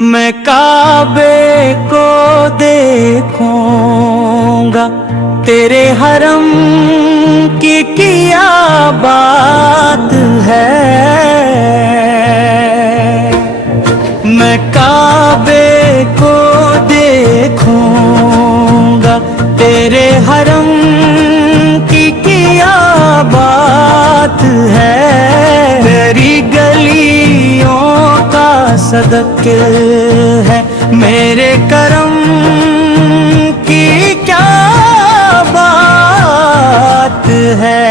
میں کعبے کو دیکھوں گا، تیرے حرم کی کیا بات ہے۔ میں کعبے کو دیکھوں گا، تیرے حرم کی کیا بات ہے۔ تیری گلیوں کا صدق ہے میرے کرم کی کیا بات ہے۔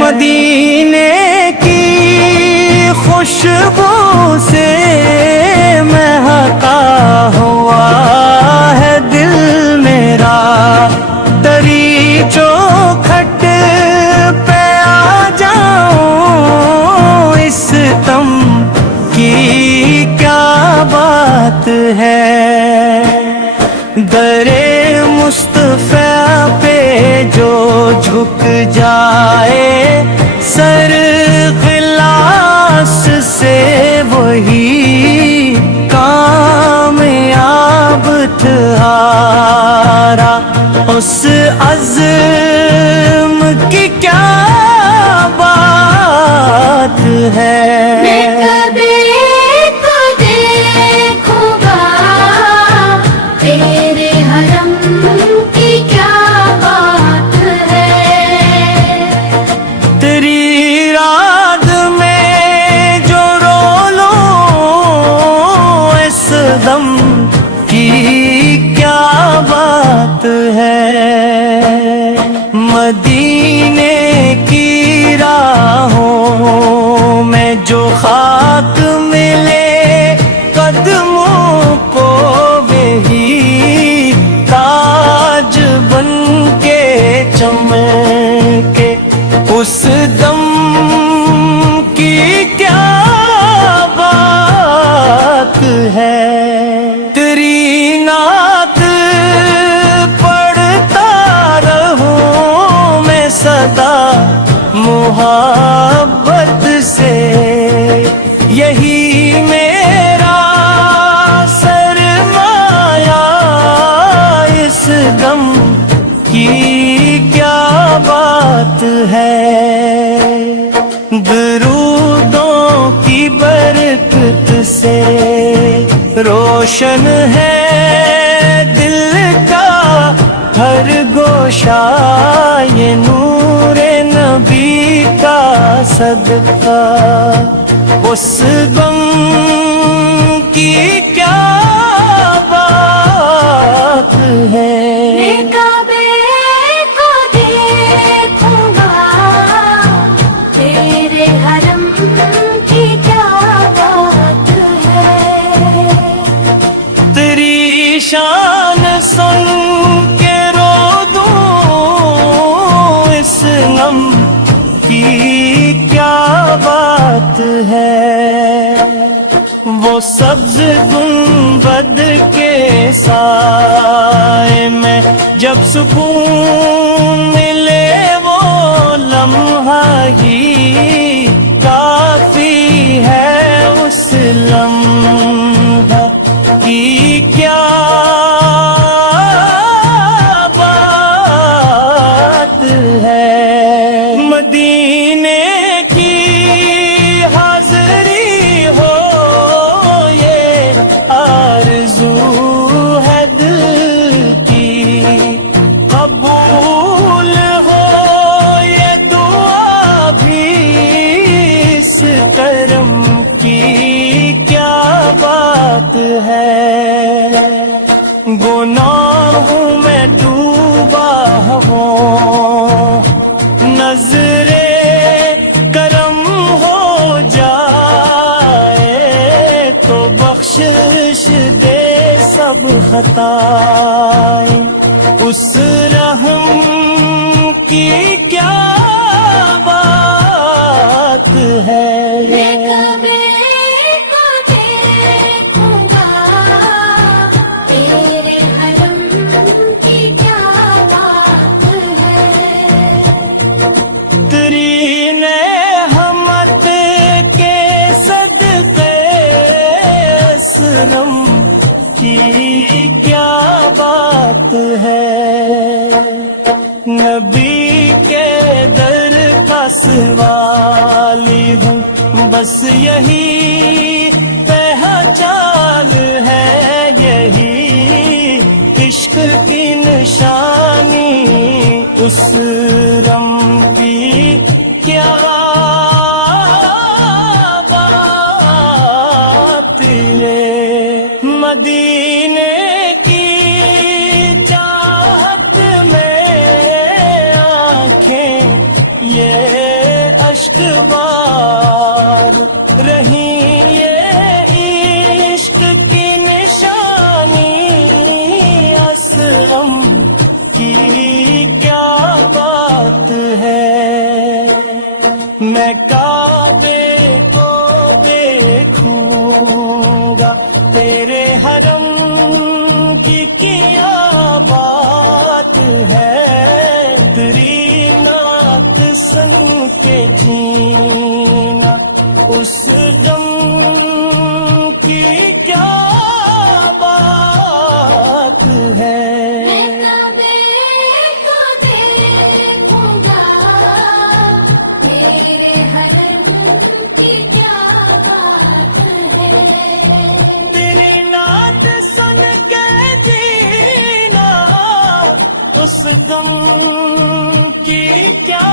مدینے کی خوشبو سے مہکا ہوا ہے دل میرا، تری چوکھٹ پہ آ جاؤں، اس دم کی کیا بات ہے۔ درے مصطفیٰ پہ جو جھک جائے سر غلاس سے، وہی کامیاب تھارا۔ اس عزم کی کیا بات ہے۔ مدینے کی راہوں میں جو خاک ملے قدموں کو، وہی تاج بن کے چمکے، اس دم کی کیا بات ہے۔ تیری نعت صدا محبت سے، یہی میرا سرمایہ، اس غم کی کیا بات ہے۔ درودوں کی برکت سے روشن ہے دل کا ہر گوشہ، یہ نور نبی کا صدقہ، اس غم کی کیا بات ہے۔ تیری شان سن کے رو دوں، اس غم کی کیا بات ہے۔ وہ سبز گنبد کے سائے میں جب سکون ملے، وہ لمحہ ہی کافی ہے، اس لمحہ کی کیا بات ہے۔ مدینے کی حاضری ہو یہ آرزو ہے دل کی، قبول ہو یہ دعا بھی، اس کرم کی کیا بات ہے۔ گناہوں میں ڈوبا ہوں، نظر کرم ہو جائے تو بخشش دے سب خطائیں، اس رحم کی کیا بات ہے۔ No غم کی کیا بات ہے، نبی کے در کا سوالی ہوں، بس یہی پہچان ہے، یہی عشق کی نشانی، اس رم کی کیا بات ہے، مدینے کی چاہت میں آنکھیں یہ اشک بار رہی، یہ عشق کی نشانی، اسلم کی کیا بات ہے، میں کعبے کو دیکھوں گا، تیرے حرم کی کیا بات ہے، تیری نعت سن کے جینا، اس غم کی کیا بات ہے۔ تیری نعت سن کے جینا، اس غم کی کیا